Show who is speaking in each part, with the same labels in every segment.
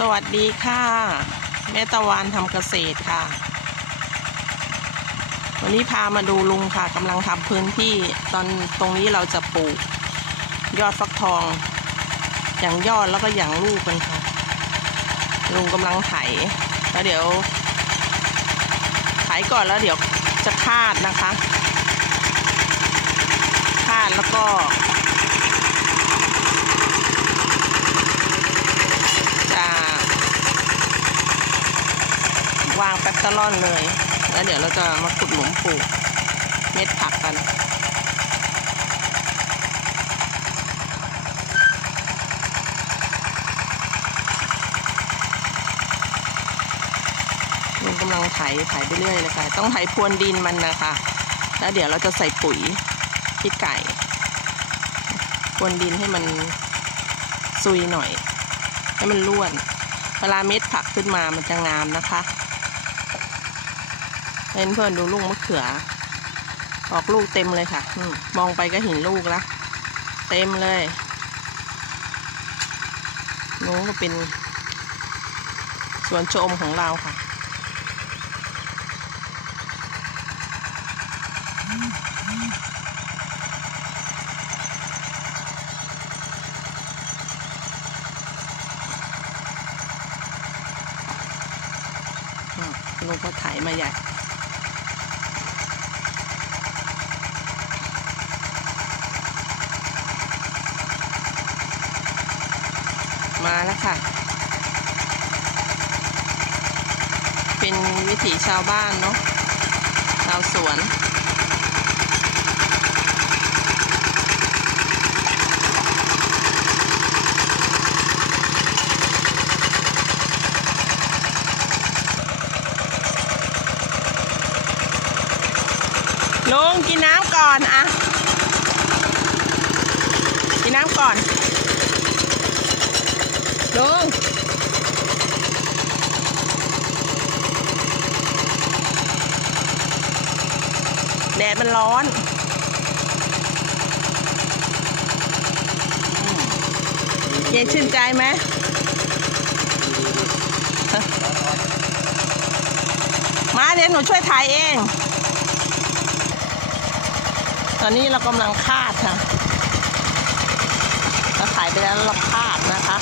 Speaker 1: สวัสดีค่ะ แม่ตะวันทำเกษตรค่ะ วันนี้พามาดูลุงค่ะกำลังทำพื้นที่ตอนตรงนี้เราจะปลูก ยอดฟักทอง อย่างยอดแล้วก็อย่างลูกกันค่ะ ลุงกำลังไถแล้วเดี๋ยวไถก่อนแล้วเดี๋ยวจะคาดนะคะ คาดแล้วก็ จะวางแป๊บตะล่อนเลย แล้วเดี๋ยวเราจะมาขุดหลุมปลูกเม็ดผักกันลุงกำลังไถไถไปเรื่อยเลยค่ะต้องไถพรวนดินมันนะคะ แล้วเดี๋ยวเราจะใส่ปุ๋ยที่ไก่พรวนดินให้มันซุยหน่อย ให้มันร่วน เวลาเม็ดผักขึ้นมามันจะงามนะคะ เพื่อนๆดูลูกมะเขือ ออกลูกเต็มเลยค่ะอมองไปก็เห็นลูกล้วเต็มเลยนู้ก็เป็นสวนชมของเราค่ะลุงก็ไถมาใหญ่ มาแล้วค่ะ เป็นวิถีชาวบ้านเนาะชาวสวนลงกินน้ำก่อนอะกินน้ำก่อน ลุง แดดมันร้อนอืมเย็นชื่นใจไหมมาเดี๋ยวหนูช่วยถ่ายเอง ตอนนี้เรากำลังคาดค่ะ เราขายไปแล้วเราคาดนะคะ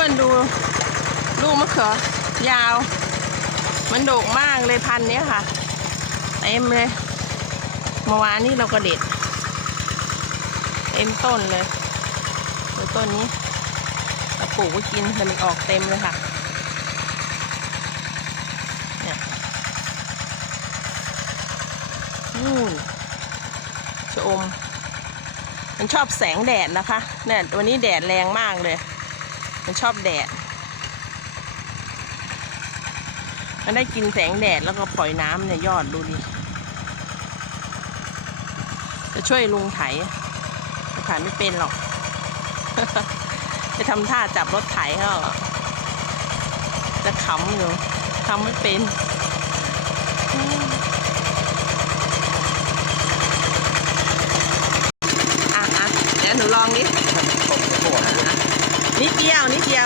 Speaker 1: พื่อนๆดูลูกมะเขือยาว มันโด่งมากเลยพันนี้ค่ะเต็มเลยเมื่อวานนี้เราก็เด็ดเต็มต้นเลยดูต้นนี้เราปลูกไว้กินแต่มันออกเต็มเลยค่ะเนี่ยนู่นชะอมมันชอบแสงแดดนะคะเนี่ยวันนี้แดดแรงมากเลย มันชอบแดด มันได้กินแสงแดดแล้วก็ปล่อยน้ำเนี่ยยอดดูดิ จะช่วยลุงไถแต่ถ่ายไม่เป็นหรอก จะทำท่าจับรถไถก็จะขำอยู่ทำไม่เป็นอะอะเดี๋ยวหนูลองดิ นิดเดีย